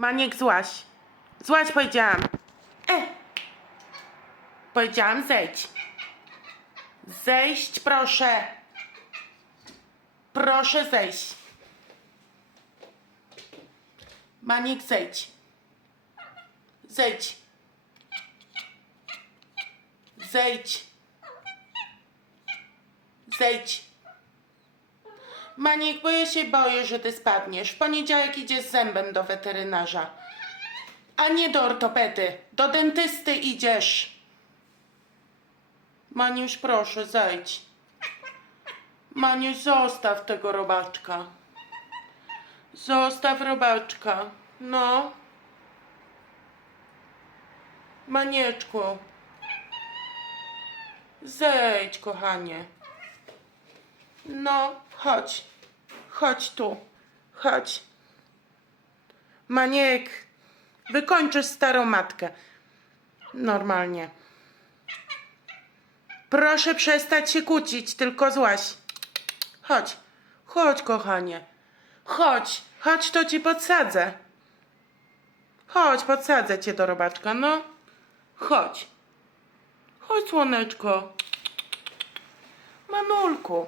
Maniek, złaś. Złaś powiedziałam. E. Powiedziałam zejdź. Zejść proszę. Proszę zejść. Maniek, zejdź. Zejdź. Zejdź. Zejdź. Maniek, bo ja się boję, że ty spadniesz. W poniedziałek idziesz z zębem do weterynarza. A nie do ortopedy. Do dentysty idziesz. Maniuś, proszę, zejdź. Maniuś, zostaw tego robaczka. Zostaw robaczka. No. Manieczku. Zejdź, kochanie. No, chodź. Chodź tu. Chodź. Maniek, wykończysz starą matkę. Normalnie. Proszę przestać się kłócić, tylko złaś. Chodź. Chodź, kochanie. Chodź. Chodź, to ci podsadzę. Chodź, podsadzę cię do robaczka, no. Chodź. Chodź, słoneczko. Manulku.